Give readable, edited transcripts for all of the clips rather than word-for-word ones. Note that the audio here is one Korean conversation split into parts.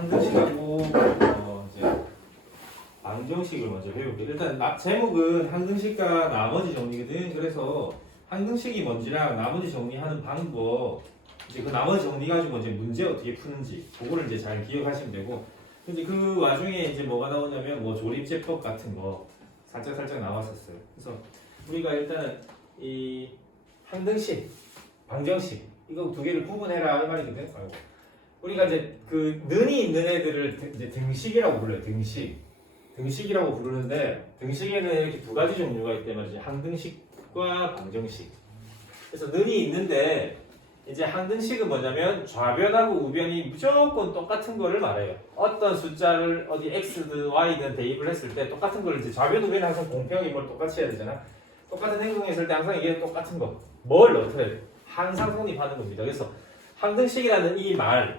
항등식하고 이제 방정식을 먼저 배울게요. 일단 제목은 항등식과 나머지 정리거든. 그래서 항등식이 뭔지랑 나머지 정리하는 방법, 이제 그 나머지 정리 가지고 이제 문제 어떻게 푸는지 그거를 이제 잘 기억하시면 되고, 이제 그 와중에 이제 뭐가 나오냐면 뭐 조립제법 같은 거 살짝 나왔었어요. 그래서 우리가 일단은 이 항등식, 방정식 이거 두 개를 구분해라 이 말이거든. 우리가 이제 그 는이 있는 애들을 이제 등식이라고 불러요. 등식이라고 부르는데, 등식에는 이렇게 두 가지 종류가 있단 말이지. 항등식과 방정식. 그래서 는이 있는데 이제 항등식은 뭐냐면 좌변하고 우변이 무조건 똑같은 거를 말해요. 어떤 숫자를 어디 x든 y든 대입을 했을 때 똑같은 걸 이제 좌변 우변이 항상 공평하게 뭘 똑같이 해야 되잖아. 똑같은 행동했을 때 항상 이게 똑같은 거. 뭘 어떻게 해? 항상 성립하는 겁니다. 그래서 항등식이라는 이 말,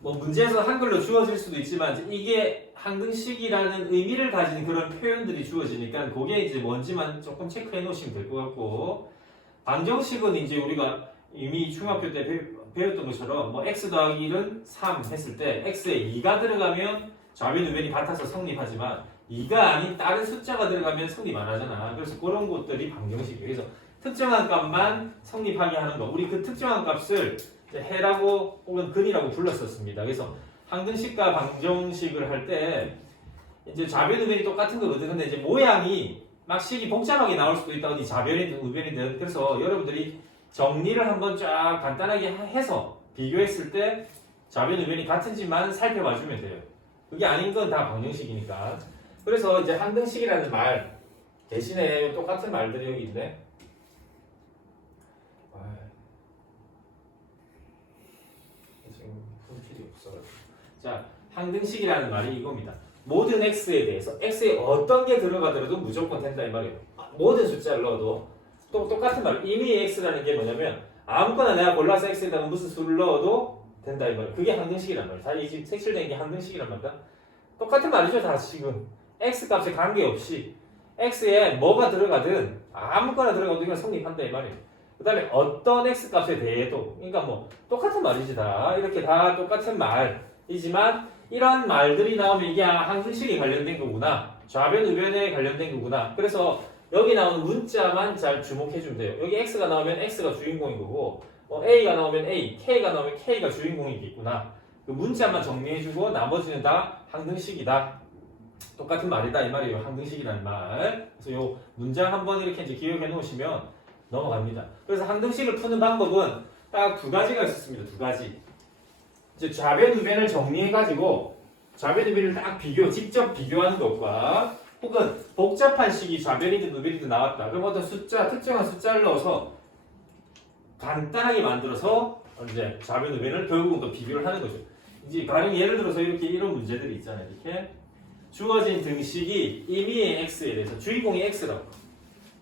뭐 문제에서 한글로 주어질 수도 있지만 이게 항등식이라는 의미를 가진 그런 표현들이 주어지니까 그게 이제 뭔지만 조금 체크해 놓으시면 될 것 같고, 방정식은 이제 우리가 이미 중학교 때 배웠던 것처럼 뭐 x 더하기 1은 3 했을 때 x에 2가 들어가면 좌변 우변이 같아서 성립하지만 2가 아닌 다른 숫자가 들어가면 성립 안 하잖아. 그래서 그런 것들이 방정식이에요. 그래서 특정한 값만 성립하게 하는 거. 우리 그 특정한 값을 해라고 혹은 근이라고 불렀었습니다. 그래서 항등식과 방정식을 할 때 이제 좌변 우변이 똑같은 거거든. 근데 이제 모양이 막 식이 복잡하게 나올 수도 있다. 어디 좌변이든 우변이든. 그래서 여러분들이 정리를 한번 쫙 간단하게 해서 비교했을 때 좌변 우변이 같은지만 살펴봐 주면 돼요. 그게 아닌 건 다 방정식이니까. 그래서 이제 항등식이라는 말 대신에 똑같은 말들이 여기 있네. 지금 분필이 없어가지고. 자, 항등식이라는 말이 이겁니다. 모든 x에 대해서 x에 어떤 게 들어가더라도 무조건 된다 이 말이에요. 모든 숫자를 넣어도 또 똑같은 말. 이미 x라는 게 뭐냐면 아무거나 내가 골라서 x에다가 무슨 수를 넣어도 된다 이 말이에요. 그게 항등식이란 말이에요. 다 이 지금 색칠된 게 항등식이란 말이다. 똑같은 말이죠. 다 지금 x 값에 관계없이 x에 뭐가 들어가든 아무거나 들어가도 이건 성립한다 이 말이에요. 그 다음에 어떤 x 값에 대해도, 그러니까 뭐 똑같은 말이지 다. 이렇게 다 똑같은 말이지만 이런 말들이 나오면 이게 항등식에 관련된 거구나, 좌변 우변에 관련된 거구나. 그래서 여기 나오는 문자만 잘 주목해 주면 돼요. 여기 x가 나오면 x가 주인공인 거고, a가 나오면 a, k가 나오면 k가 주인공이겠구나. 그 문자만 정리해 주고 나머지는 다 항등식이다, 똑같은 말이다 이 말이에요. 항등식이라는 말. 그래서 요 문장 한번 이렇게 이제 기억해 놓으시면 넘어갑니다. 그래서 항등식을 푸는 방법은 딱 두 가지가 있었습니다. 두 가지. 이제 좌변 우변을 정리해 가지고 좌변 우변을 딱 직접 비교하는 것과, 혹은 복잡한 식이 좌변이든 우변이든 나왔다. 그럼 어떤 특정한 숫자를 넣어서 간단하게 만들어서 이제 좌변 우변을 결국은 또 비교를 하는 거죠. 이제 가령 예를 들어서 이렇게 이런 문제들이 있잖아요. 이렇게 주어진 등식이 임의의 x에 대해서 주인공이 x라고,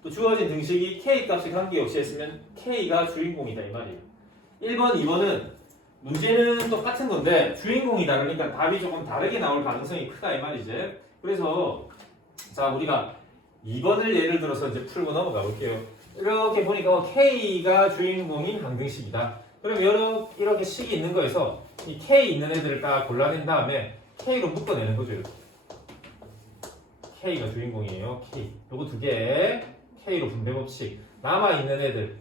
또 주어진 등식이 k 값에 관계없이 했으면 k가 주인공이다 이 말이에요. 1번, 2번은 문제는 똑같은 건데 주인공이 다르니까 답이 조금 다르게 나올 가능성이 크다 이 말이지. 그래서 자, 우리가 2번을 예를 들어서 이제 풀고 넘어가 볼게요. 이렇게 보니까 k가 주인공인 항등식이다. 그럼 이렇게 식이 있는 거에서 이 k 있는 애들을 딱 골라낸 다음에 k로 묶어내는 거죠. 이렇게. k가 주인공이에요. k. 요거 두 개. k로 분배 법칙. 남아있는 애들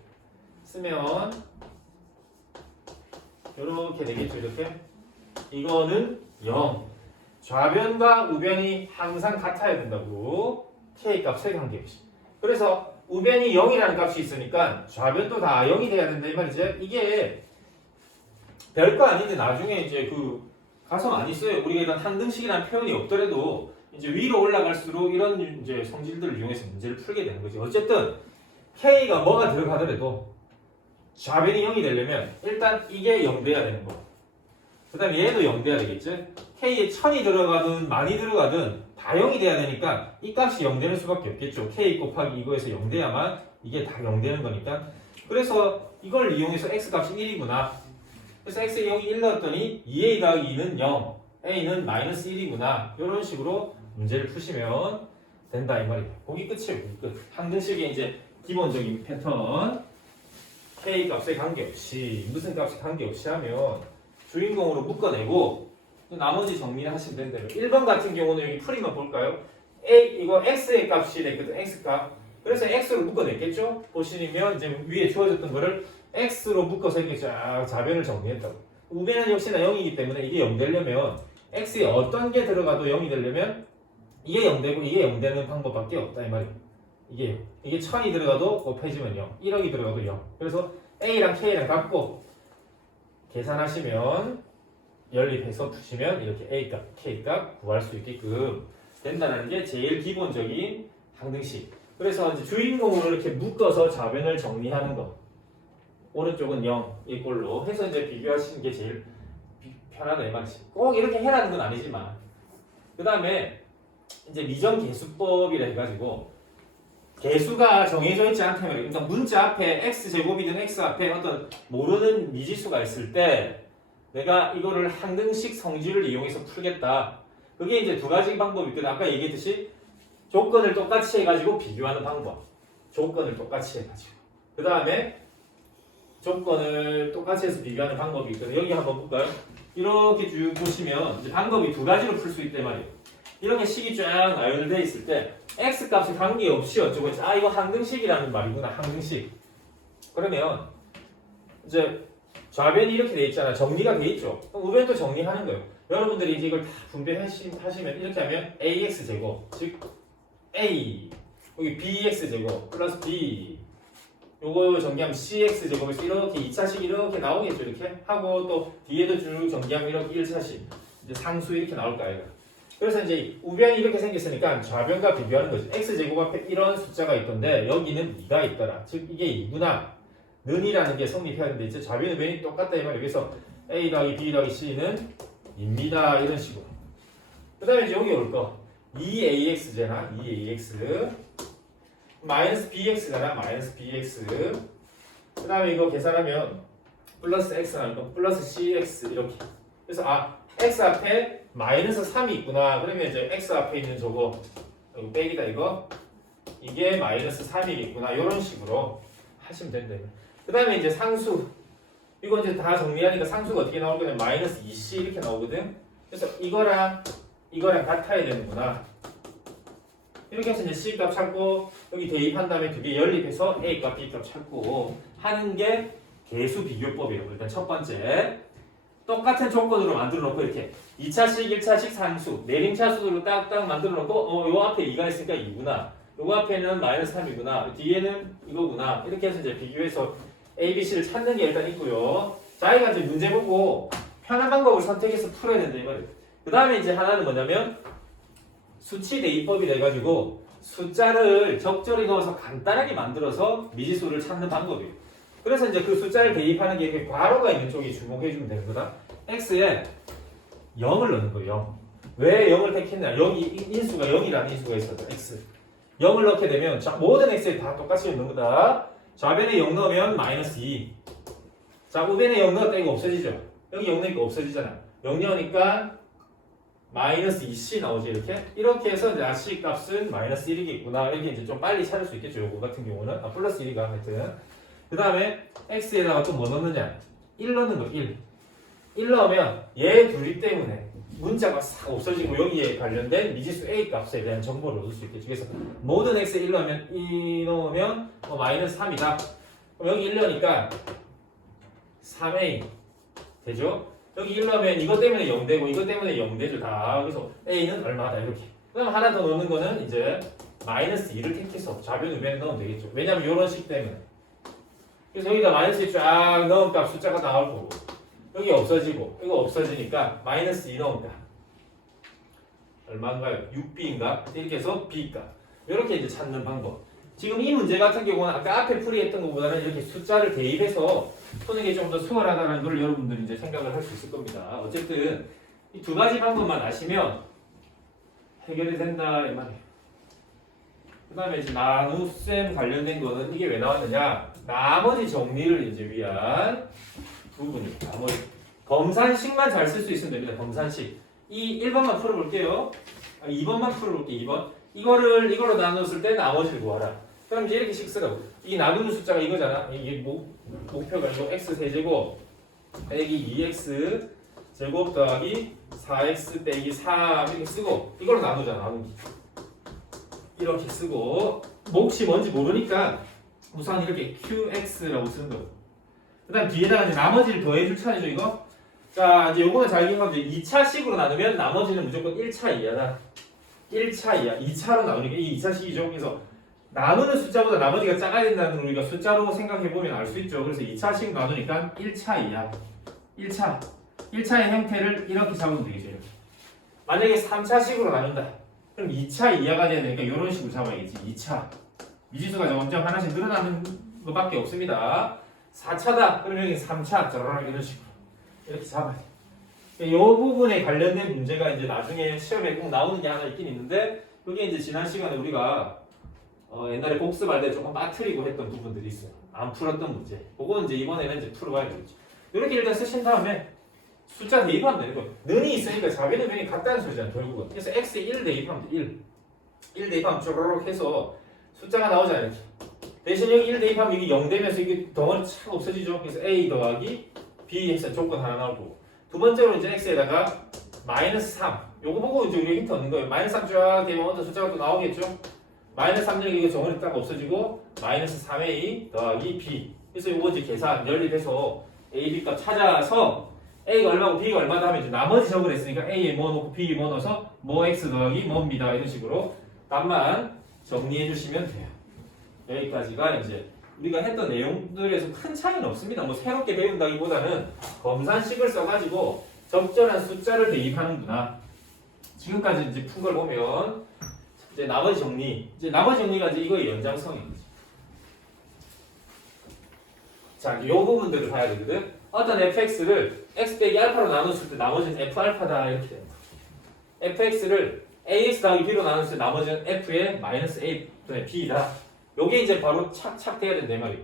쓰면 이렇게 되겠죠. 이렇게. 이거는 0. 좌변과 우변이 항상 같아야 된다고. k 값에 관계없이. 그래서 우변이 0이라는 값이 있으니까 좌변도 다 0이 돼야 된다 이 말이죠. 이게 별거 아닌데 나중에 이제 가서 많이 써요. 우리가 이런 항등식이라는 표현이 없더라도 이제 위로 올라갈수록 이런 이제 성질들을 이용해서 문제를 풀게 되는 거죠. 어쨌든 k가 뭐가 들어가더라도 좌변이 0이 되려면 일단 이게 0 돼야 되는 거. 그 다음에 얘도 0 돼야 되겠죠. k에 1000이 들어가든 많이 들어가든 다 0이 돼야 되니까 이 값이 0 되는 수밖에 없겠죠. k 곱하기 이거에서 0 돼야만 이게 다 0 되는 거니까. 그래서 이걸 이용해서 x 값이 1이구나. 그래서 x에 0이 1 넣었더니 2a 더하기 2는 0, a는 마이너스 1이구나. 이런 식으로 문제를 푸시면 된다 이 말이에요. 거기 끝이에요. 끝. 항등식의 이제 기본적인 패턴. k 값에 관계없이 무슨 값에 관계없이 하면 주인공으로 묶어내고 나머지 정리를 하시면 된대요. 1번 같은 경우는 여기 풀이만 볼까요? A 이거 x의 값이 됐거든. x값. 그래서 x로 묶어냈겠죠? 보시면 이제 위에 주어졌던 거를 x로 묶어서 이렇게 쫙 좌변을 정리했다고. 우변은 역시나 0이기 때문에 이게 0 되려면 x에 어떤 게 들어가도 0이 되려면 이게 0 되고 이게 0 되는 방법밖에 없다 이 말이에요. 이게 1000이 들어가도 곱해지면 0, 1억이 들어가도 0. 그래서 A랑 K랑 같고 계산하시면 연립해서 푸시면 이렇게 A값, K값 구할 수 있게끔 된다는 게 제일 기본적인 항등식. 그래서 이제 주인공을 이렇게 묶어서 좌변을 정리하는 거. 오른쪽은 0 이꼴로 해서 이제 비교하시는 게 제일 편하다 이 말이지. 꼭 이렇게 해라는 건 아니지만 그 다음에 이제 미정계수법이라 해가지고 개수가 정해져 있지 않다면 그러니까 문자 앞에 x제곱이든 x 앞에 어떤 모르는 미지수가 있을 때 내가 이거를 항등식 성질을 이용해서 풀겠다. 그게 이제 두 가지 방법이 있거든. 아까 얘기했듯이 조건을 똑같이 해가지고 비교하는 방법. 조건을 똑같이 해가지고. 그 다음에 조건을 똑같이 해서 비교하는 방법이 있거든. 여기 한번 볼까요? 이렇게 쭉 보시면 이제 방법이 두 가지로 풀 수 있단 말이에요. 이렇게 식이 쫙 나열되어 있을 때 x 값이 관계없이 어쩌고 했지. 아 이거 항등식이라는 말이구나. 항등식. 그러면 이제 좌변이 이렇게 돼 있잖아. 정리가 돼 있죠. 그럼 우변도 정리하는 거예요. 여러분들이 이제 이걸 다 분배하시면 이렇게 하면 ax 제곱 즉 a 여기 bx 제곱 플러스 b 요거 정리하면 cx 제곱에서 이렇게 2차식 이렇게 나오겠죠. 이렇게 하고 또 뒤에도 쭉 정리하면 이렇게 1차식 이제 상수 이렇게 나올 거예요. 그래서 이제 우변이 이렇게 생겼으니까 좌변과 비교하는 거죠. x제곱 앞에 이런 숫자가 있던데 여기는 2가 있더라. 즉 이게 2구나. 는이라는 게 성립해야 되는데 이제 좌변 우변이 똑같다 이 말이에요. 그래서 a 더하기 b 더하기 c는 2입니다. 이런 식으로. 그 다음에 이제 여기 올 거. 2ax잖아. 2ax 마이너스 bx잖아. 마이너스 bx 그 다음에 이거 계산하면 플러스 x 나올 거. 플러스 cx 이렇게. 그래서 x 앞에 마이너스 3이 있구나. 그러면 이제 x 앞에 있는 저거 이거 빼기다 이거 이게 마이너스 3이겠구나. 이런 식으로 하시면 된다. 그 다음에 이제 상수 이거 이제 다 정리하니까 상수가 어떻게 나올 거냐면 마이너스 2c 이렇게 나오거든. 그래서 이거랑 같아야 되는구나. 이렇게 해서 이제 c 값 찾고 여기 대입한 다음에 두 개 연립해서 a 값, b 값 찾고 하는 게 계수 비교법이에요. 일단 첫 번째 똑같은 조건으로 만들어 놓고 이렇게 2차식, 1차식 상수, 내림차수로 딱딱 만들어 놓고 요 앞에 2가 있으니까 2구나. 요 앞에는 마이너스 3이구나. 뒤에는 이거구나. 이렇게 해서 이제 비교해서 A, B, C를 찾는 게 일단 있고요. 자기가 이제 문제 보고 편한 방법을 선택해서 풀어야 된다 이 말이에요. 그 다음에 이제 하나는 뭐냐면 수치 대입법이라 해가지고 숫자를 적절히 넣어서 간단하게 만들어서 미지수를 찾는 방법이에요. 그래서 이제 그 숫자를 대입하는 게 괄호가 있는 쪽에 주목해주면 되는 거다. x에 0을 넣는 거예요. 0. 왜 0을 택했냐? 여기 인수가 0이라는 인수가 있어서 x. 0을 넣게 되면 자, 모든 x에 다 똑같이 넣는 거다. 좌변에 0 넣으면 마이너스 2. 자, 우변에 0 넣었다 이거 없어지죠? 여기 0 넣으니까 없어지잖아. 0 넣으니까 마이너스 2c 나오지 이렇게? 이렇게 해서 이제 c 값은 마이너스 1이겠구나. 이렇게 이제 좀 빨리 찾을 수 있겠죠. 요거 같은 경우는. 플러스 1이가 하여튼. 그 다음에 x에다가 또 뭐 넣느냐? 1 넣는 거 1. 1 넣으면 얘 둘이 때문에 문자가 싹 없어지고 여기에 관련된 미지수 a 값에 대한 정보를 얻을 수 있겠죠. 그래서 모든 x에 1 넣으면 2 넣으면 마이너스 3이다. 그럼 여기 1 넣으니까 3a 되죠? 여기 1 넣으면 이것 때문에 0 되고 이것 때문에 0 되죠. 다. 그래서 a는 얼마다 이렇게. 그럼 하나 더 넣는 거는 이제 마이너스 2를 택해서 좌변 우변에 넣으면 되겠죠. 왜냐면 이런 식 때문에. 그래서 여기다 마이너스 2 쫙 넣은 값 숫자가 나올 거고 여기 없어지고 이거 없어지니까 마이너스 2 넣은 값 얼마인가요? 6b인가? 이렇게 해서 b값 이렇게 이제 찾는 방법. 지금 이 문제 같은 경우는 아까 앞에 풀이했던 것보다는 이렇게 숫자를 대입해서 푸는 게 좀 더 수월하다는 걸 여러분들이 이제 생각을 할 수 있을 겁니다. 어쨌든 이 두 가지 방법만 아시면 해결이 된다 이 말이에요. 그 다음에 이제 나눗셈 관련된 거는 이게 왜 나왔느냐? 나머지 정리를 이제 위한 부분입니다. 나머지 검산식만 잘 쓸 수 있으면 됩니다. 검산식. 이 1번만 풀어볼게요. 2번만 풀어볼게요. 2번. 이걸로 나눴을 때 나머지를 구하라. 그럼 이제 이렇게 식 쓰라고. 이 나누는 숫자가 이거잖아. 이게 목표가 이거 x 세제곱 빼기 2x 제곱 더하기 4x 빼기 3 이렇게 쓰고 이걸로 나누자. 나누기 이렇게 쓰고 몫이 뭔지 모르니까 우선 이렇게 qx라고 쓰는 거예요. 그 다음 뒤에다가 이제 나머지를 더해줄 차례죠 이거. 자 이제 요거는 잘 기억하면 2차식으로 나누면 나머지는 무조건 1차 이하다. 1차 이하 2차로 나누니까 이 2차식이죠. 그래서 나누는 숫자보다 나머지가 작아야 된다는 걸 우리가 숫자로 생각해보면 알 수 있죠. 그래서 2차식 나누니까 1차 이하 1차의 형태를 이렇게 잡으면 되겠죠. 이렇게. 만약에 3차식으로 나눈다 그럼 2차 이하가 돼야 되니까 이런 식으로 잡아야겠지. 2차 미지수가 점점 하나씩 늘어나는 것밖에 없습니다. 4차다 그러면 여기 3차 저런 이런 식으로 이렇게 잡아야 돼. 이 부분에 관련된 문제가 이제 나중에 시험에 꼭 나오는 게 하나 있긴 있는데 그게 이제 지난 시간에 우리가 옛날에 복습할 때 조금 빠뜨리고 했던 부분들이 있어요. 안 풀었던 문제. 그거는 이제 이번에는 이제 풀어봐야 되겠죠. 이렇게 일단 쓰신 다음에 숫자 대입하면 되는 거예요. 는이 있으니까 자비는 변이 같다는 소리잖아요. 결국은. 그래서 x에 1 대입하면 돼. 1 대입하면 쪼르륵 해서 숫자가 나오잖아요. 이렇게. 대신 여기 1 대입하면 이게 0 되면서 이게 덩어리 착 없어지죠. 그래서 a 더하기 b 해서 조건 하나 나오고 두 번째로 이제 x에다가 마이너스 3 요거 보고 이제 우리 힌트 얻는 거예요. 마이너스 3 쫙 되면 어떤 숫자가 또 나오겠죠. 마이너스 3 되니까 이거 정원이 딱 없어지고 마이너스 3a 더하기 b 그래서 요거 이제 계산 연립해서 a, b 값 찾아서 a가 얼마고 b가 얼마다 하면 이제 나머지 적을 했으니까 a에 뭐 넣고 b에 뭐 넣어서 뭐 x 더하기 뭐입니다 이런 식으로 값만 정리해 주시면 돼요. 여기까지가 이제 우리가 했던 내용들에서 큰 차이는 없습니다. 뭐 새롭게 배운다기보다는 검산식을 써가지고 적절한 숫자를 대입하는구나. 지금까지 이제 푼 걸 보면 이제 나머지 정리, 이제 나머지 정리가 이제 이거의 연장성인 거지. 자, 이 부분들을 봐야 되거든. 어떤 fx를 x 빼기 알파로 나눴을 때 나머지는 f 알파다 이렇게 됩니다. fx를 ax 더하기 b로 나눴을 때 나머지는 f의 마이너스 a 분의 b다. 요게 이제 바로 착착 돼야 된다 이 말이에요.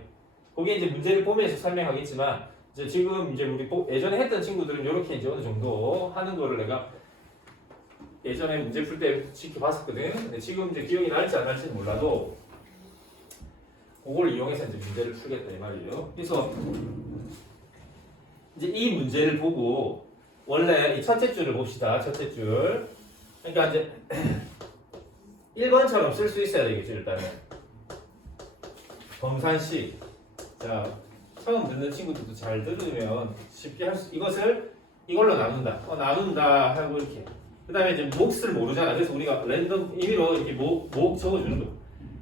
거기에 이제 문제를 보면서 설명하겠지만 이제 지금 이제 우리 예전에 했던 친구들은 이렇게 이제 어느 정도 하는 거를 내가 예전에 문제 풀 때 지켜봤었거든. 근데 지금 이제 기억이 날지 안 날지는 몰라도 그걸 이용해서 이제 문제를 풀겠다 이 말이에요. 그래서 이제 이 문제를 보고 원래 이 첫째 줄을 봅시다. 첫째 줄. 그러니까 이제 1번처럼 쓸 수 있어야 되겠죠 일단은. 검산식. 자, 처음 듣는 친구들도 잘 들으면 쉽게 할 수, 이것을 이걸로 나눈다. 나눈다 하고 이렇게. 그 다음에 이제 몫을 모르잖아. 그래서 우리가 랜덤 임의로 이렇게 목 적어주는 거.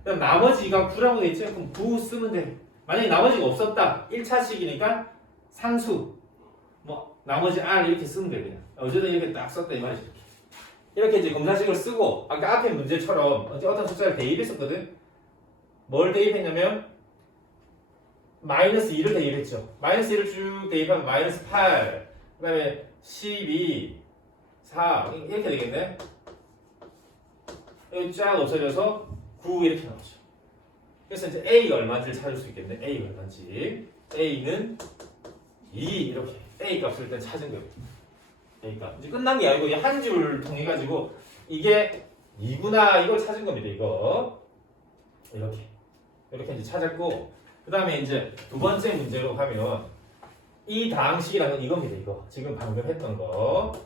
그럼 나머지가 9라고 돼 있지? 그럼 9 쓰면 돼. 만약에 나머지가 없었다. 1차식이니까 상수. 뭐, 나머지 R 이렇게 쓰면 돼, 그냥. 어제도 이렇게 딱 썼다, 이 말이지. 이렇게 이제 검산식을 쓰고, 아까 앞에 문제처럼 어떤 숫자를 대입했었거든? 뭘 대입했냐면 마이너스 2를 대입했죠. 마이너스 2를 쭉 대입하면 마이너스 8, 그 다음에 12, 4 이렇게 되겠네. 여기 쫙 없어져서 9 이렇게 나오죠. 그래서 이제 A가 얼마인지를 찾을 수 있겠네. A가 얼마인지. A는 2 이렇게 A 값을 일단 찾은 거예요. A 값. 이제 끝난 게 아니고 한 줄 통해 가지고 이게 2구나 이걸 찾은 겁니다. 이거 이렇게 이제 찾았고 그 다음에 이제 두 번째 문제로 가면 이 다항식이라는 이겁니다. 이거 지금 방금 했던 거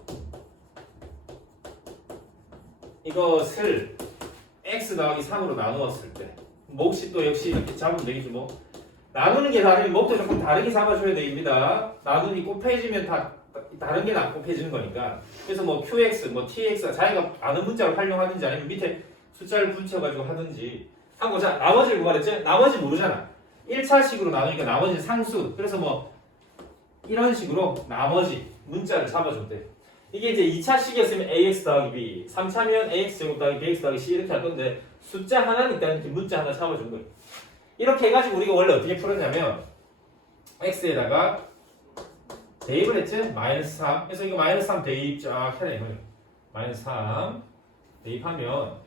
이것을 x 더하기 3으로 나누었을 때 몫이 또 역시 이렇게 잡으면 되겠지 뭐. 나누는 게 다르면 몫도 조금 다르게 잡아줘야 됩니다. 나누니 곱해지면 다 다른 게 곱해지는 거니까. 그래서 뭐 qx, 뭐 tx가 자기가 아는 문자를 활용하든지 아니면 밑에 숫자를 붙여가지고 하든지 하고. 자, 나머지를 뭐 말했지? 나머지 모르잖아. 1차식으로 나누니까 나머지는 상수. 그래서 뭐 이런 식으로 나머지 문자를 잡아줬대. 이게 이제 2차식이었으면 ax 더하기 b, 3차면 ax 제곱 더하기 bx 더하기 c 이렇게 할 건데 숫자 하나는 일단 이렇게 문자 하나 잡아준 거예요. 이렇게 해가지고 우리가 원래 어떻게 풀었냐면 x에다가 대입을 했지? 마이너스 3. 그래서 이거 마이너스 3 대입 쫙 해야 되는 거예요. 마이너스 3 대입하면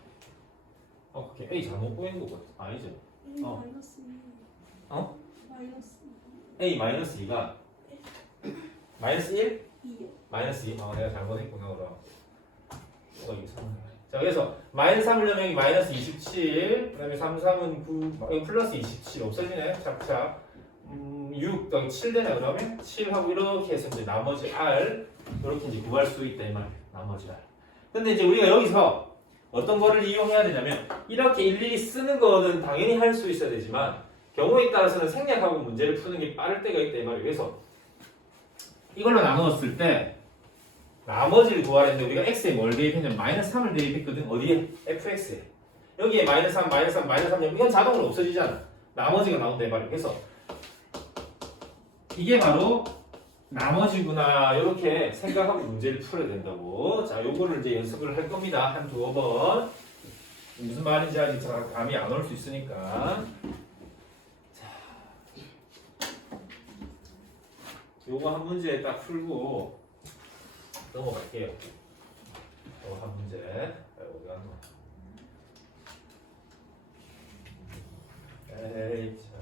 오케이. A 잘못 보이는 거 같아. 아니죠? 마이너스 2. 어? 마이너스 A 마이너스 2가 마이너스 1? 2요. 마이너스 2. 내가 잘못했구나 그럼. 자, 그래서 마이너스 3을 넣으면 여기 마이너스 27. 그 다음에 3, 3은 9. 여기 플러스 27. 없어지네. 착착. 6 더하기 7 되나 그러면? 7하고 이렇게 해서 이제 나머지 R 이렇게 이제 구할 수 있다 이 말이에요. 나머지가. 근데 이제 우리가 여기서 어떤 거를 이용해야 되냐면 이렇게 일일이 쓰는 거는 당연히 할 수 있어야 되지만 경우에 따라서는 생략하고 문제를 푸는 게 빠를 때가 있다 이 말이에요. 그래서 이걸로 나누었을 때 나머지를 구하려는데 우리가 x에 뭘 대입했냐면 마이너스 3을 대입했거든. 어디에? fx에. 여기에 마이너스 3, 마이너스 3, 마이너스 3 이건 자동으로 없어지잖아. 나머지가 나온다 이 말이에요. 그래서 이게 바로 나머지구나 이렇게 생각하고 문제를 풀어야 된다고. 자, 요거를 이제 연습을 할 겁니다. 한 두어 번. 무슨 말인지 아직 잘 감이 안 올 수 있으니까. 자, 요거 한 문제 딱 풀고 넘어갈게요. 요거 한 문제. 어디 갔노? 에이 참.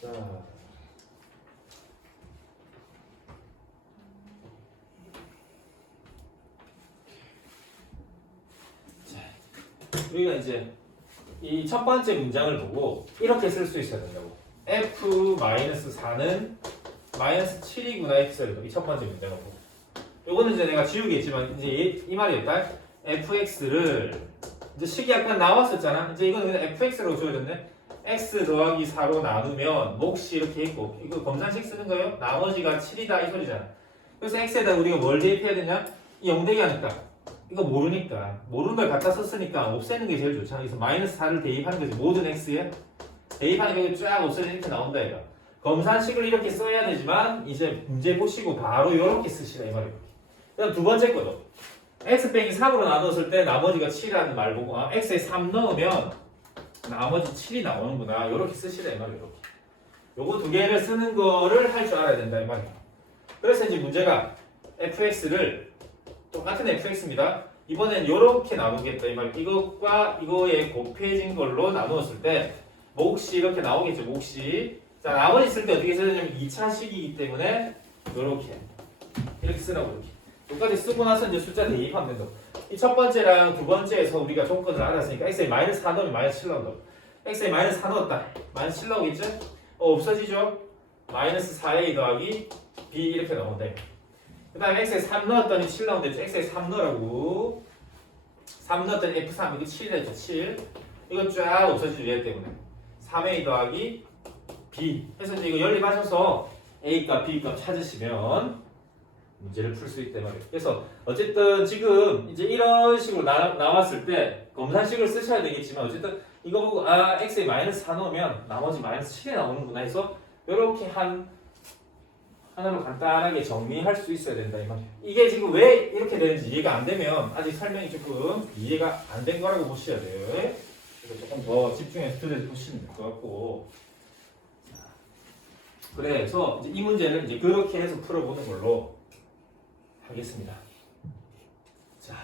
자. 우리가 이제 이 첫 번째 문장을 보고 이렇게 쓸 수 있어야 된다고. f-4는 마이너스 7이구나 x를 이 첫 번째 문장을 보고. 요거는 이제 내가 지우겠지만 이제 이 말이었다. fx를 이제 식이 약간 나왔었잖아. 이제 이거는 그냥 fx로 줘야겠네. x 더하기 4로 나누면 몫이 이렇게 있고 이거 검산식 쓰는 거예요. 나머지가 7이다 이 소리잖아. 그래서 x에다 우리가 뭘 대입해야 되냐? 이 0대기 하니까 이거 모르니까 모르는 걸 갖다 썼으니까 없애는 게 제일 좋잖아. 그래서 마이너스 4를 대입하는 거지. 모든 x에 대입하니까 이거 쫙 없어지면 이렇게 나온다 이거. 검산식을 이렇게 써야 되지만 이제 문제 보시고 바로 이렇게 쓰시라 이 말이에요. 그다음 두 번째 거도 x 빼기 3으로 나눴을 때 나머지가 7이라는 말 보고 x에 3 넣으면 나머지 7이 나오는구나 이렇게 쓰시라 이 말이에요. 이렇게. 요거 두 개를 쓰는 거를 할 줄 알아야 된다 이 말이에요. 그래서 이제 문제가 fx를 똑같은 fx입니다. 이번엔 이렇게 나누겠다 이 말이에요. 이것과 이거에 곱해진 걸로 나누었을 때 몫이 이렇게 나오겠죠. 몫이. 자, 나머지 쓸 때 어떻게 써야 되냐면 2차식이기 때문에 이렇게 쓰라고 이렇게. 여기까지 쓰고 나서 이제 숫자 대입하면 된다. 이 첫 번째랑 두 번째에서 우리가 조건을 알았으니까 x에 마이너스 4 넣으면 마이너스 7 나온다. x에 마이너스 4 넣었다. 마이너스 7 나오겠죠? 없어지죠? 마이너스 4a 더하기 b 이렇게 나온다. 그 다음에 x에 3 넣었더니 7 나온댔죠? x에 3 넣으라고. 3 넣었더니 f3 이거 7이랬죠? 7. 이거 쫙 없어지죠? 얘 때문에. 3a 더하기 b 해서 이제 이거 연립하셔서 a값 b값 찾으시면 문제를 풀 수 있단 말이에요. 그래서 어쨌든 지금 이제 이런 식으로 나왔을 때 검산식을 쓰셔야 되겠지만 어쨌든 이거 보고 x에 마이너스 4 넣으면 나머지 마이너스 7이 나오는구나 해서 이렇게 하나로 간단하게 정리할 수 있어야 된다 이 말이에요. 이게 지금 왜 이렇게 되는지 이해가 안 되면 아직 설명이 조금 이해가 안 된 거라고 보셔야 돼요. 그래서 조금 더 집중해서 들어보시면 될 것 같고. 그래서 이제 이 문제는 이제 그렇게 해서 풀어보는 걸로 하겠습니다. 자,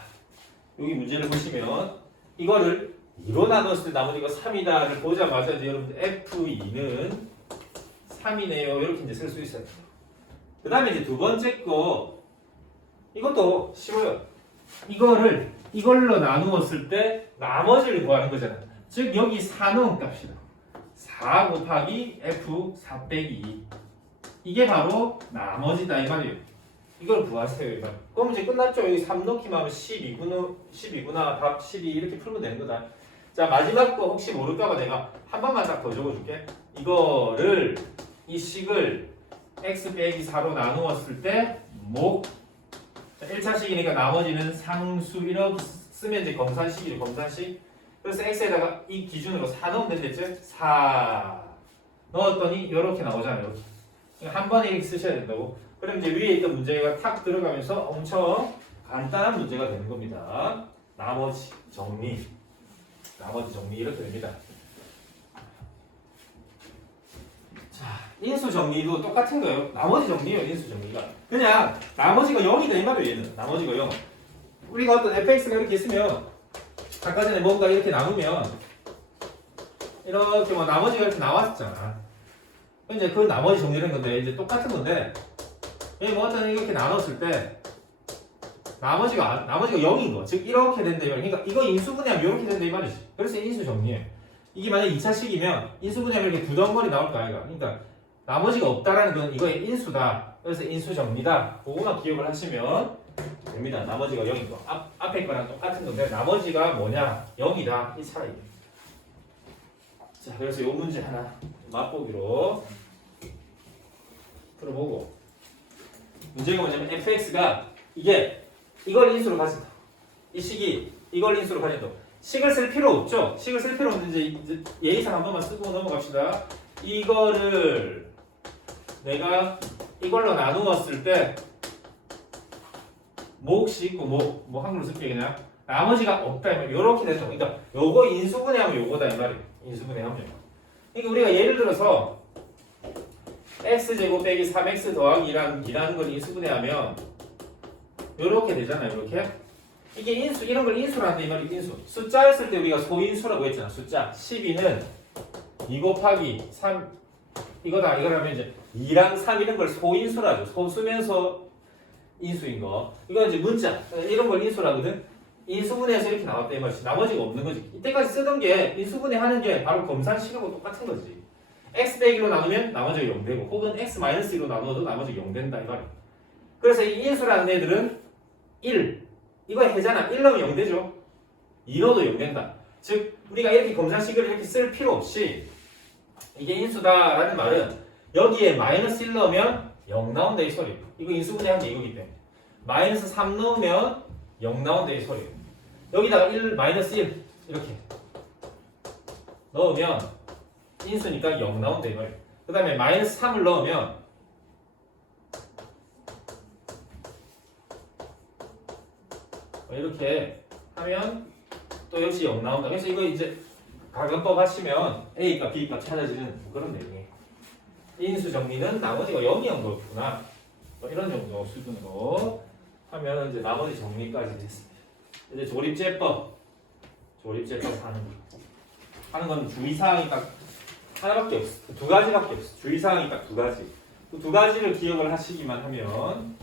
여기 문제를 보시면 이거를 2로 나눴을 때 나머지가 3이다를 보자마자 이제 여러분들 F2는 3이네요. 이렇게 이제 쓸 수 있어요. 그 다음에 이제 두 번째 거 이것도 쉬워요. 이걸로 나누었을 때 나머지를 구하는 거잖아. 즉 여기 4 넣은 값이다. 4 곱하기 F4 빼기 2 이게 바로 나머지다 이 말이에요. 이걸 구하세요 이 말. 그럼 이제 끝났죠. 여기 3 넣기만 하면 12구나 답 12 이렇게 풀면 되는 거다. 자, 마지막 거 혹시 모를까봐 내가 한 번만 딱 더 적어줄게. 이거를 이 식을 x 빼기 4로 나누었을 때 목 1차식이니까 나머지는 상수 이렇게 쓰면 이제 검산식이죠. 검산식. 그래서 x에다가 이 기준으로 4 넣으면 되겠죠? 4 넣었더니 이렇게 나오잖아요. 이렇게. 한 번에 이렇게 쓰셔야 된다고. 그럼 이제 위에 있던 문제가 탁 들어가면서 엄청 간단한 문제가 되는 겁니다. 나머지 정리 이렇게 됩니다. 자, 인수 정리도 똑같은 거예요. 나머지 정리예요. 인수 정리가 그냥 나머지가 0이다 이 말이에요. 얘는 나머지가 0. 우리가 어떤 fx가 이렇게 있으면 아까 전에 뭔가 이렇게 나누면 이렇게 뭐 나머지가 이렇게 나왔잖아. 이제 그 나머지 정리하는 건데 이제 똑같은 건데 여기 뭐 어떤 이렇게 나눴을 때 나머지가 0인 거. 즉 이렇게 된다 이 말이야. 그러니까 이거 인수분해하면 이렇게 된다 이 말이지. 그래서 인수 정리해. 이게 만약 2차식이면 인수분해하면 이렇게 두 덩어리 나올 거 아이가. 그러니까 나머지가 없다라는 건 이거의 인수다. 그래서 인수 정리다. 그거만 기억을 하시면 됩니다. 나머지가 0인 거. 앞에 거랑 똑같은 건데 나머지가 뭐냐? 0이다. 이 차이. 자, 그래서 이 문제 하나 맛보기로 풀어보고 문제가 뭐냐면 fx가 이걸 인수로 가진다. 이 식이 이걸 인수로 가진다. 식을 쓸 필요 없죠? 식을 쓸 필요 없는데 이제 예의상 한 번만 쓰고 넘어갑시다. 이거를 내가 이걸로 나누었을 때 몫이 있고 뭐 한글로 쓸게 그냥 나머지가 없다 이렇게 되죠. 그러니까 요거 인수분해하면 요거다 이 말이에요. 인수분해하면. 그러니까 우리가 예를 들어서 x제곱 빼기 3x 더하기 2라는 걸 인수분해하면 요렇게 되잖아요. 이렇게. 이게 인수 이런 걸 인수라는데 이 말이 인수. 숫자였을 때 우리가 소인수라고 했잖아. 숫자 12는 2 곱하기 3 이거다. 이거라면 이제 2랑 3 이런 걸 소인수라죠. 소수면서 인수인 거. 이건 이제 문자 이런 걸 인수라거든. 인수분해해서 이렇게 나왔다 이 말이지. 나머지가 없는 거지. 이때까지 쓰던 게 인수분해하는 게 바로 검산식하고 똑같은 거지. x 빼기로 나누면 나머지가 0 되고 혹은 x 마이너스 2로 나눠도 나머지가 0 된다 이 말이야. 그래서 이 인수라는 애들은 1 이거 해잖아. 1 넣으면 0 되죠. 2 넣어도 0 된다. 즉 우리가 이렇게 검산식을 이렇게 쓸 필요 없이 이게 인수다라는 말은 여기에 마이너스 1 넣으면 0 나온다 이 소리. 이거 인수분해하는 게 이거기 때문에 마이너스 3 넣으면 0 나온다 이 소리. 여기다가 1 마이너스 1 이렇게 넣으면 인수니까 0 나온다 이 말이에요. 그 다음에 마이너스 3을 넣으면 이렇게 하면 또 역시 0 나온다. 그래서 이거 이제 가근법 하시면 A값 B값 찾아지는 그런 내용이에요. 인수 정리는 나머지가 0이었던 거구나. 뭐 이런 정도 수준으로 하면 이제 나머지 정리까지 됐습니다. 이제 조립제법 하는 건 주의사항이 딱 하나밖에 없어. 두 가지밖에 없어. 주의사항이 딱 두 가지. 그 두 가지를 기억을 하시기만 하면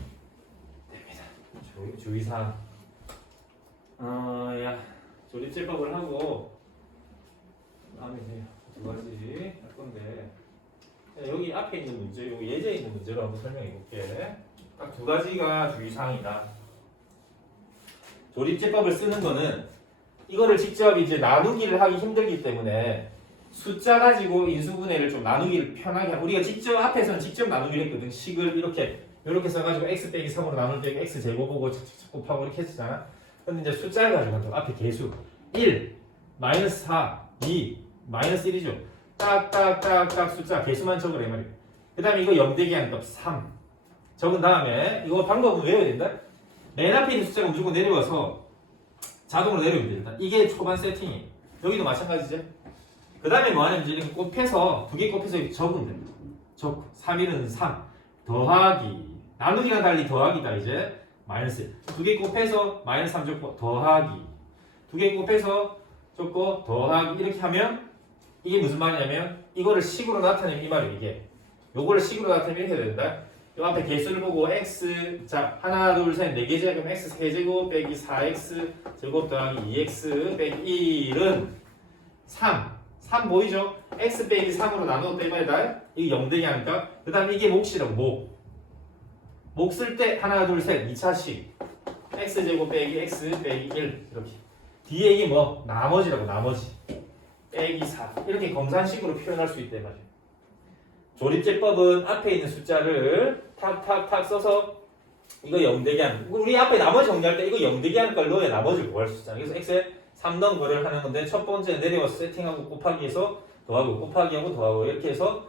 됩니다. 주의사항. 조립제법을 하고 다음에 이제 두 가지 할 건데 여기 앞에 있는 문제, 여기 예제에 있는 문제로 한번 설명해 볼게. 딱 두 가지가 주의사항이다. 조립제법을 쓰는 거는 이거를 직접 이제 나누기를 하기 힘들기 때문에 숫자 가지고 인수분해를 좀 나누기를 편하게 하고 우리가 직접 앞에서는 직접 나누기를 했거든. 식을 이렇게 써가지고 x 빼기 3으로 나눌 때 x 제곱하고 착착착 곱하고 이렇게 했잖아. 근데 이제 숫자를 가지고 한다고. 앞에 개수 1, 마이너스 4, 2, 마이너스 1이죠. 딱딱딱딱 숫자 개수만 적으래 말이야. 그 다음에 이거 0 되게 하는 값 3 적은 다음에 이거 방법은 외워야 된다. 맨 앞에 있는 숫자가 무조건 내려와서 자동으로 내려오면 된다. 이게 초반 세팅이. 여기도 마찬가지죠. 그 다음에 뭐 하냐면 이렇게 곱해서 두 개 곱해서 이렇게 적으면 됩니다. 3일은 3 더하기 나누기랑 달리 더하기다 이제 마이너스 2 개 곱해서 마이너스 3 적고 더하기 2개 곱해서 적고 더하기 이렇게 하면 이게 무슨 말이냐면 이거를 식으로 나타내면 이 말이에요. 이게 요거를 식으로 나타내면 이렇게 된다. 요 앞에 개수를 보고 x 자 하나 둘 셋 4개 제곱 x 세제곱 빼기 4x 제곱 더하기 2x 빼기 1은 3 보이죠? x 빼기 3으로 나누었다 이 말이다. 이게 0 되게 하니까 그 다음에 이게 몫이라고 몫 쓸 때 하나 둘 셋 2차식 x 제곱 빼기 x 빼기 1 이렇게 뒤에 이게 뭐 나머지라고 나머지 빼기 4 이렇게 검산식으로 표현할 수 있단 말이에요. 조립제법은 앞에 있는 숫자를 탁탁탁 써서 이거 0 되게 하는 우리 앞에 나머지 정리할 때 이거 0 되게 하는 걸 넣어야 나머지를 구할 수 있잖아요. 그래서 x에 3 넣은 거를 하는 건데 첫 번째 내려와서 세팅하고 곱하기 해서 더하고 곱하기하고 더하고 이렇게 해서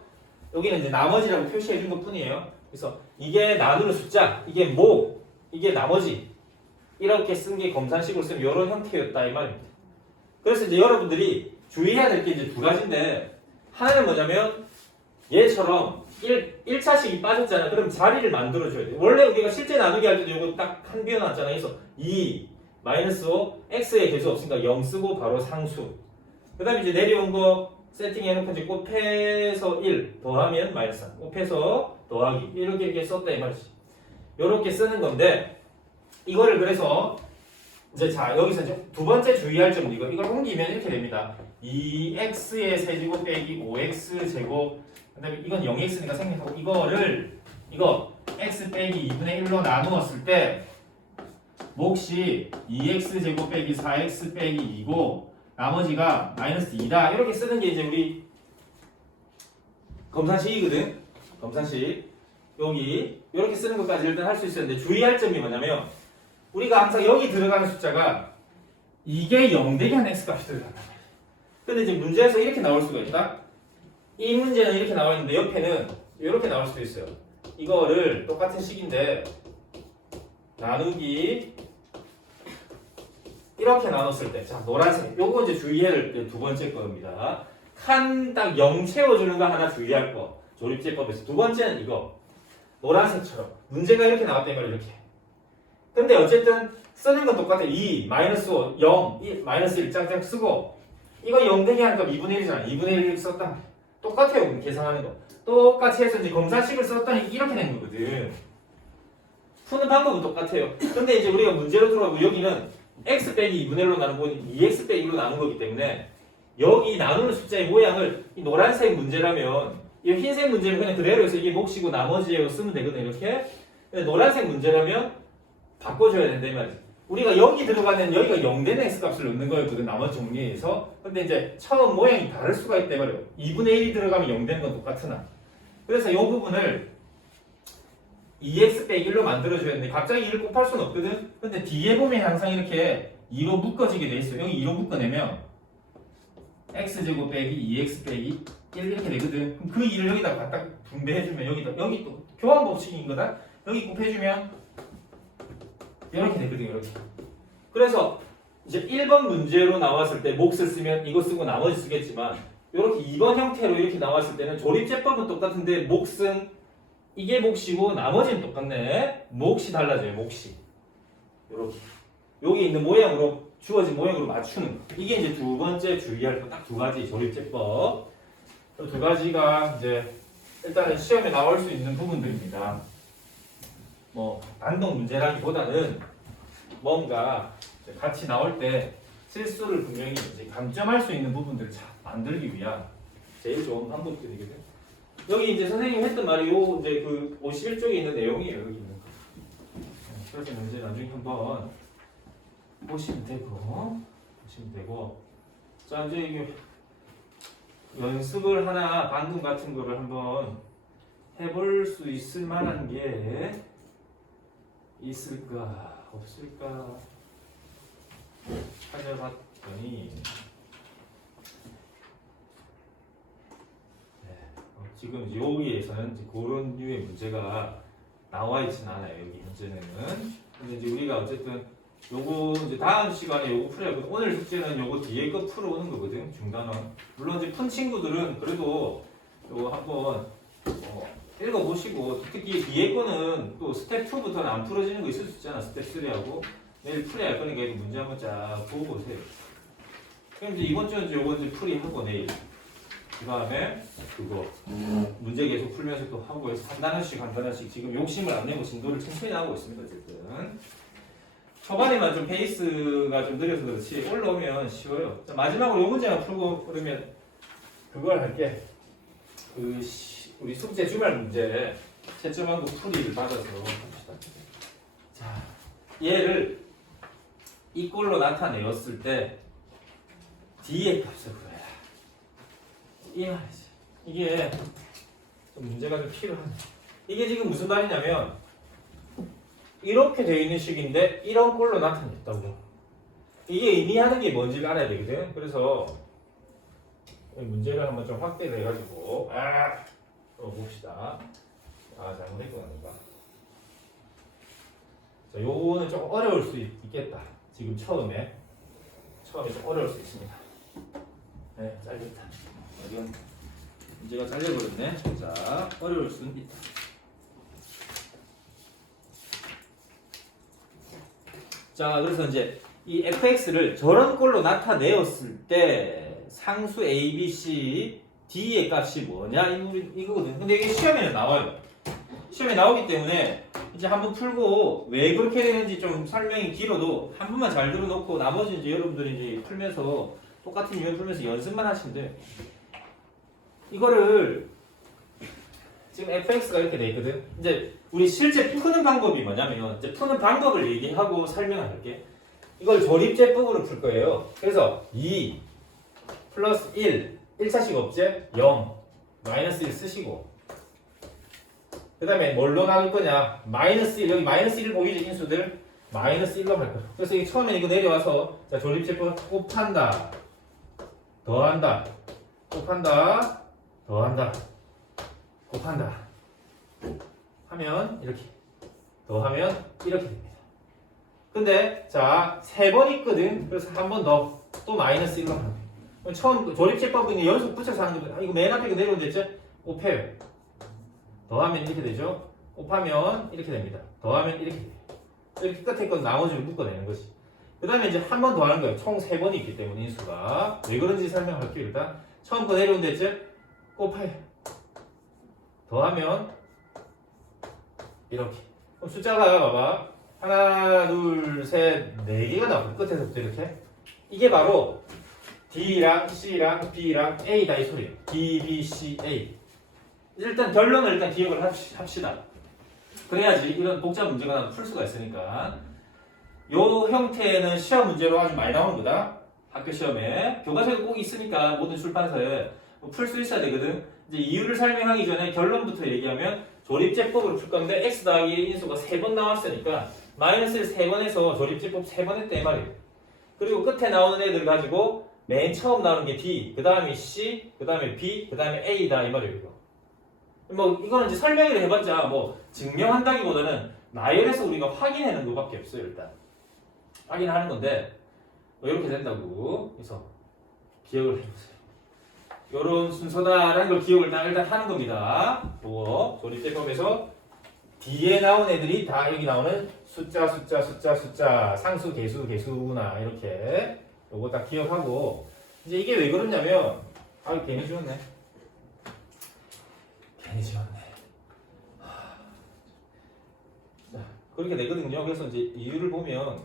여기는 이제 나머지라고 표시해 준 것 뿐이에요. 그래서 이게 나누는 숫자 이게 이게 나머지 이렇게 쓴 게 검산식으로 쓰면 이런 형태였다 이 말입니다. 그래서 이제 여러분들이 주의해야 될 게 이제 두 가지인데 하나는 뭐냐면 얘처럼 1차식이 빠졌잖아. 그럼 자리를 만들어줘야 돼. 원래 우리가 실제 나누기 할 때도 이거 딱 한 비워놨잖아. 그래서 2 마이너스 5 x의 개수 없으니까 0 쓰고 바로 상수. 그 다음에 이제 내려온 거 세팅해놓고 이제 곱해서 1 더하면 마이너스 3 곱해서 더하기 이렇게 썼다 이 말이지. 요렇게 쓰는 건데 이거를 그래서 이제 자 여기서 이제 두 번째 주의할 점은 이걸 옮기면 이렇게 됩니다. 2x의 세제곱 빼기 5x 제곱 근데 이건 0x니까 생략하고 이거 x 빼기 2분의 1로 나누었을 때 몫이 2x 제곱 빼기 4x 빼기 2고 나머지가 마이너스 2다. 이렇게 쓰는 게 이제 우리 검산식이거든. 검산식. 여기 이렇게 쓰는 것까지 일단 할 수 있었는데 주의할 점이 뭐냐면 우리가 항상 여기 들어가는 숫자가 이게 0되게 하는 x값이 들어간단 말이야. 근데 이제 문제에서 이렇게 나올 수가 있다. 이 문제는 이렇게 나와 있는데 옆에는 이렇게 나올 수도 있어요. 이거를 똑같은 식인데 나누기 이렇게 나눴을 때, 자 노란색, 요거 이제 주의해야 될 게 두 번째 겁니다. 칸 딱 0 채워주는 거 하나 주의할 거. 조립제법에서 두 번째는 이거 노란색처럼 문제가 이렇게 나왔단 말이에요. 이렇게. 근데 어쨌든 쓰는 건 똑같아. 2, 마이너스 5, 0, 1, 마이너스 1 짝짝 쓰고 이거 0 되게 하니까 2분의 1이잖아. 2분의 1 썼단 말이야. 똑같아요. 계산하는 거. 똑같이 해서 이제 검사식을 썼더니 이렇게 된 거거든. 푸는 방법은 똑같아요. 근데 이제 우리가 문제로 들어가고 여기는 x 빼기 2분의 1로 나누고 2x 빼기 1로 나눈 거기 때문에 여기 나누는 숫자의 모양을 이 노란색 문제라면 이 흰색 문제는 그냥 그대로 해서 이게 몫이고 나머지에 쓰면 되거든 이렇게. 근데 노란색 문제라면 바꿔줘야 된다 이 말이지. 우리가 여기 들어가는 여기가 0 되는 x값을 넣는 거였거든 나머지 정리해서. 근데 이제 처음 모양이 다를 수가 있다 말이에요. 2분의 1이 들어가면 0 되는 건 똑같으나. 그래서 이 부분을 2x 빼기 1로 만들어줘야 되는데 갑자기 1을 곱할 수는 없거든. 근데 뒤에 보면 항상 이렇게 2로 묶어지게 돼 있어요. 여기 2로 묶어내면 x제곱 빼기 2x 빼기 1 이렇게 되거든. 그럼 그 2를 여기다 갖다 분배해주면 여기 또 교환 법칙인 거다. 여기 곱해주면 이렇게 되거든. 이렇게. 그래서 이제 1번 문제로 나왔을 때 몫을 쓰면 이거 쓰고 나머지 쓰겠지만 이렇게 2번 형태로 이렇게 나왔을 때는 조립제법은 똑같은데 몫은 이게 몫이고 나머지는 똑같네. 몫이 달라져요. 몫이 이렇게 여기 있는 모양으로 주어진 모양으로 맞추는 거. 이게 이제 두 번째 주의할 거 딱 두 가지 조립제법. 두 가지가 이제 일단은 시험에 나올 수 있는 부분들입니다. 뭐 단독 문제라기보다는 뭔가 같이 나올 때 실수를 분명히 이제 감점할 수 있는 부분들을 잘 만들기 위한 제일 좋은 방법들이거든. 여기 이제 선생님이 했던 말이 요 이제 그 51쪽에 있는 내용이에요. 여기 있는 거. 그래서 문제 나중에 한번 보시면 되고. 자 이제 이게 연습을 하나 방금 같은 거를 한번 해볼 수 있을 만한 게 있을까 없을까 찾아봤더니 지금 여기에서는 이제 그런 류의 문제가 나와 있지는 않아요. 여기 문제는. 근데 이제 우리가 어쨌든 요거 이제 다음 시간에 요거 풀어야 하거든. 오늘 숙제는 요거 뒤에 거 풀어오는 거거든. 중단원. 물론 이제 푼 친구들은 그래도 요거 한번 읽어보시고 특히 뒤에 거는 또 스텝 2부터는 안 풀어지는 거 있을 수 있잖아. 스텝 3하고 내일 풀어야 할 거니까 문제 한번 쫙 보고 오세요. 그럼 이제 이번 주는 이제 요거 이제 풀이하고 내일 그 다음에 그거 문제 계속 풀면서 또 하고 해서 한 단원씩 지금 욕심을 안 내고 진도를 천천히 하고 있습니다. 어쨌든 초반에만 좀 페이스가 좀 느려서 그렇지 올라오면 쉬워요. 자, 마지막으로 요 문제만 풀고 그러면 그걸 할게. 우리 숙제 주말 문제 채점한 거 풀이를 받아서 봅시다. 자, 얘를 이 꼴로 나타내었을 때 D의 값을 구해라. 이 말이지. 이게 좀 문제가 좀 필요하네. 이게 지금 무슨 말이냐면 이렇게 되어 있는 식인데 이런 꼴로 나타냈다고. 이게 의미하는 게 뭔지를 알아야 되거든. 그래서 문제를 한번 좀 확대를 해가지고 봅시다. 잘못했구나 내가. 자, 요거는 조금 어려울 수 있겠다. 지금 처음에 좀 어려울 수 있습니다. 네, 잘렸다. 이건 문제가 잘려버렸네. 자, 어려울 수는 있다. 자, 그래서 이제 이 fx를 저런 꼴로 나타내었을 때 상수 a, b, c, d의 값이 뭐냐 이거거든. 근데 이게 시험에는 나와요. 시험에 나오기 때문에 이제 한번 풀고 왜 그렇게 되는지 좀 설명이 길어도 한 번만 잘 들어놓고 나머지 이제 여러분들이 이제 풀면서 똑같은 유형 풀면서 연습만 하시면 돼요. 이거를 지금 fx가 이렇게 돼 있거든. 이제 우리 실제 푸는 방법이 뭐냐면 이제 푸는 방법을 얘기하고 설명을 할게. 이걸 조립제법으로 풀 거예요. 그래서 2 플러스 1 1차식 없제 0 마이너스 1 쓰시고 그 다음에 뭘로 나눌 거냐 마이너스 1 여기 마이너스 1 보이지 인수들 마이너스 1로 할 거야. 그래서 이게 처음에 이거 내려와서 자 조립제법 곱한다 더한다 곱한다 더한다 곱한다 하면 이렇게 더하면 이렇게 됩니다. 근데 자 3번 있거든. 그래서 한 번 더 또 마이너스 1로 하는 거예요. 처음 조립제법은 이제 연속 붙여서 하는 거예요. 이거 맨 앞에 내려오면 됐죠? 곱해요. 더하면 이렇게 되죠. 곱하면 이렇게 됩니다. 더하면 이렇게 돼요. 이렇게 끝에 건 나머지를 묶어내는 거지. 그 다음에 이제 한 번 더 하는 거예요. 총 3번이 있기 때문에 인수가 왜 그런지 설명할게요. 일단 처음 거 내려오면 됐죠? 곱해요. 더하면 이렇게. 그럼 숫자가 봐봐. 하나, 둘, 셋, 4개가 나오고 끝에서부터 이렇게. 이게 바로 D랑 C랑 B랑 A다 이 소리예요. D, B, C, A. 일단 결론을 일단 기억을 합시다. 그래야지 이런 복잡 문제가 풀 수가 있으니까. 요 형태는 시험 문제로 아주 많이 나오는 거다. 학교 시험에. 교과서에 꼭 있으니까 모든 출판사에 풀 수 있어야 되거든. 이제 이유를 설명하기 전에 결론부터 얘기하면 조립제법으로 풀 건데 x 더하기 1 인수가 3번 나왔으니까 마이너스를 3번 해서 조립제법 3번 했다 이 말이에요. 그리고 끝에 나오는 애들 가지고 맨 처음 나오는 게 D, 그 다음에 C, 그 다음에 B, 그 다음에 A다 이 말이에요. 이거. 뭐 이거는 이제 설명을 해봤자 뭐 증명한다기보다는 나열해서 우리가 확인하는 것밖에 없어요. 일단 확인하는 건데 뭐 이렇게 된다고 그래서 기억을 해보세요. 요런 순서다라는 걸 기억을 일단 하는 겁니다. 그거 조립제법에서 뒤에 나온 애들이 다 여기 나오는 숫자 상수 개수구나 이렇게 요거 딱 기억하고 이제 이게 왜 그러냐면 괜히 지웠네. 자 그렇게 되거든요. 그래서 이제 이유를 보면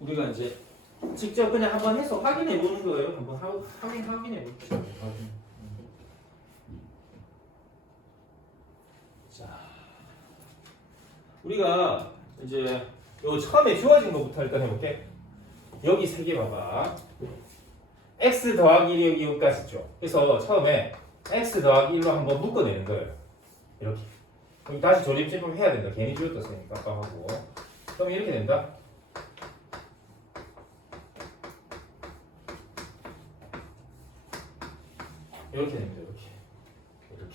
우리가 이제 직접 그냥 한번 해서 확인해 보는 거예요. 한번 확인해 볼게요. 자, 우리가 이제 요 처음에 주어진 것부터 일단 해볼게. 여기 3개 봐봐. x 더하기 1이 여기까지 있죠. 그래서 처음에 x 더하기 1로 한번 묶어내는 거예요. 이렇게. 그럼 다시 조립제법 해야 된다. 괜히 지웠었으니까 아까 하고. 그럼 이렇게 된다. 이렇게 됩니다. 이렇게.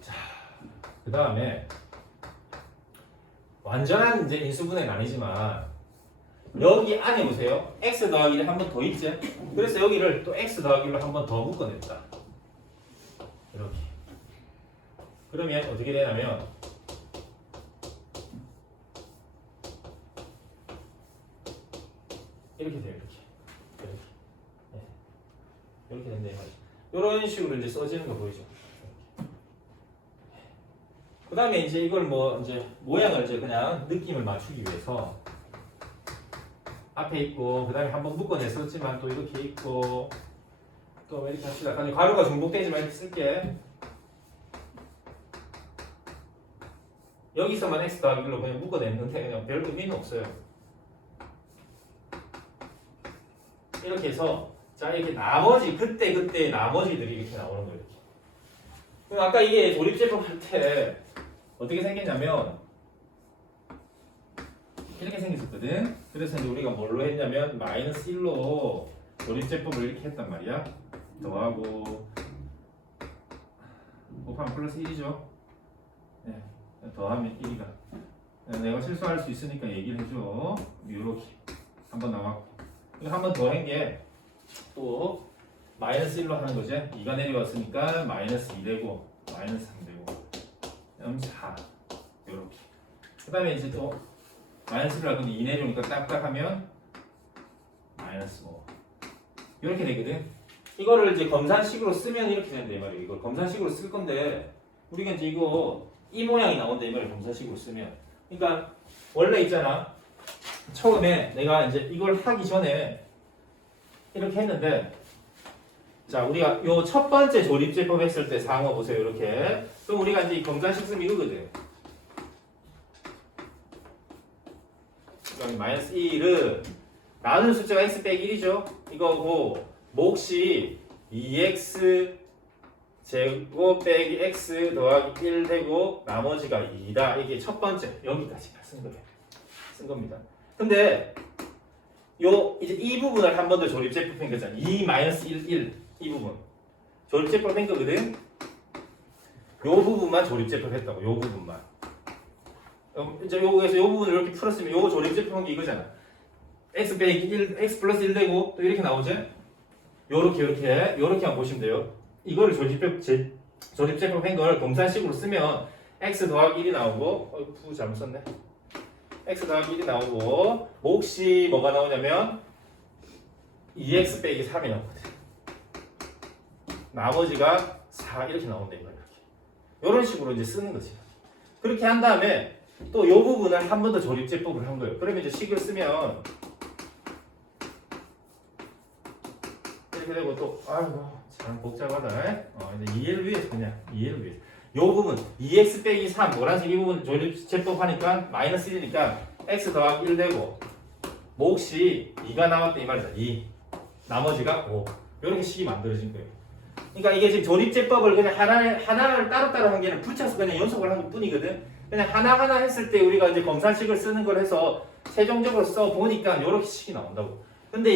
자, 그 다음에 완전한 이제 인수분해는 아니지만 여기 안에 보세요. x 더하기 1이 한 번 더 있죠. 그래서 여기를 또 x 더하기 1로 한 번 더 묶어냈다. 이렇게. 그러면 어떻게 되냐면 이렇게 돼요. 이렇게 된다 이 말이죠. 이런 식으로 이제 써지는 거 보이죠. 그 다음에 이제 이걸 뭐 이제 모양을 이제 그냥 느낌을 맞추기 위해서 앞에 있고 그 다음에 한번 묶어냈었지만 또 이렇게 있고 또 이렇게 합시다. 아니 가로가 중복되지만 이렇게 쓸게. 여기서만 x 더하기 1로 그냥 묶어냈는데 그냥 별 의미는 없어요. 이렇게 해서 자 이렇게 나머지 그때 나머지들이 이렇게 나오는 거예요. 이렇게. 그럼 아까 이게 조립제법 할 때 어떻게 생겼냐면 이렇게 생겼었거든. 그래서 이제 우리가 뭘로 했냐면 마이너스 1로 조립제법을 이렇게 했단 말이야. 더하고 곱하면 플러스 1이죠. 네. 더하면 1이가. 내가 실수할 수 있으니까 얘기를 해줘. 이렇게 한번 나왔고 한 번 더 한 게 또 마이너스 1로 하는 거죠. 2가 내려왔으니까 마이너스 2 되고 마이너스 3 되고 4 이렇게. 그 다음에 이제 또 마이너스 1을 하면 2 내려오니까 딱딱하면 마이너스 5 이렇게 되거든. 이거를 이제 검산식으로 쓰면 이렇게 된다 이 말이에요. 이걸 검산식으로 쓸 건데 우리가 이제 이거 이 모양이 나온다 이 말이에요. 검산식으로 쓰면. 그러니까 원래 있잖아. 처음에 내가 이제 이걸 하기 전에 이렇게 했는데 자, 우리가 요 첫 번째 조립제법 했을 때 상어 보세요. 이렇게. 그럼 우리가 이제 이 검산식 쓰면 이거거든. 그럼 마이너스 1은 나누는 숫자가 x 빼기 1이죠. 이거고 몫이 2x 제곱 빼기 x 더하기 1 되고 나머지가 2다. 이게 첫 번째 여기까지 쓴 겁니다. 근데 요 이제 이 부분을 한 번 더 조립제법 한 거잖아. 2 마이너스 1 이 부분 조립제법 한 거거든. 요 부분만 조립제법 했다고. 요 부분만. 이제 요거에서 요 부분을 이렇게 풀었으면 요거 조립제법 한 게 이거잖아. x 빼기 1, x 플러스 1 되고 또 이렇게 나오지? 요렇게 한번 보시면 돼요. 이거를 조립제법 한 걸 검산식으로 쓰면 x 더하기 1이 나오고 잘못 썼네. x 더하기 1이 나오고 몫이 뭐가 나오냐면 2x 빼기 3이 나오거든. 나머지가 4 이렇게 나온다 이거야. 이런 식으로 이제 쓰는 거지. 그렇게 한 다음에 또 이 부분을 한 번 더 조립제법을 한 거예요. 그러면 이제 식을 쓰면 이렇게 되고 또 아이고 참 복잡하다. 이제 2L 위에서 그냥 2L 위에서 이 부분 2x 빼기 3 노란색 이 부분 조립제법 하니까 마이너스 1이니까 x 더하기 1 되고 몫이 2가 나왔다 이 말이다. 2 나머지가 5 이렇게 식이 만들어진 거예요. 그러니까 이게 지금 조립제법을 그냥 하나를 따로따로 한 게 아니라 붙여서 그냥 연속을 한 것 뿐이거든. 그냥 하나하나 했을 때 우리가 이제 검산식을 쓰는 걸 해서 최종적으로 써 보니까 이렇게 식이 나온다고. 근데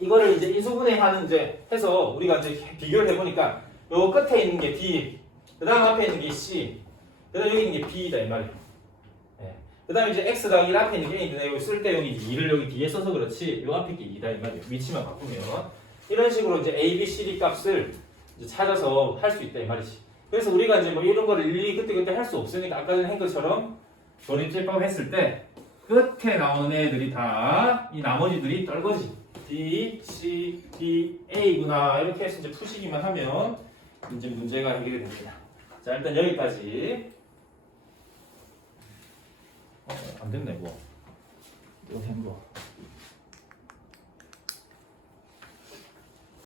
이거를 이제 인수분해하는 이제 해서 우리가 이제 비교를 해보니까 요 끝에 있는 게 B, 그 다음 앞에 있는 게 C, 그 다음 여기 있는 게 B다 이 말이에요. 예. 그 다음에 이제 X 더하기 1 앞에 있는 게 A인데 여기 쓸 때 여기 2를 여기 뒤에 써서 그렇지 요 앞에 게 2다 이 말이에요. 위치만 바꾸면 이런 식으로 이제 A, B, C, D 값을 이제 찾아서 할 수 있다 이 말이지. 그래서 우리가 이제 뭐 이런 거를 일일이 그때 할 수 없으니까 아까 전에 한 것처럼 조립제법 했을 때 끝에 나오는 애들이 다 이 나머지들이 떨거지. D, C, D, A구나 이렇게 해서 이제 푸시기만 하면 이제 문제가 해결이 됩니다. 자 일단 여기까지. 안 됐네 이거 된 거.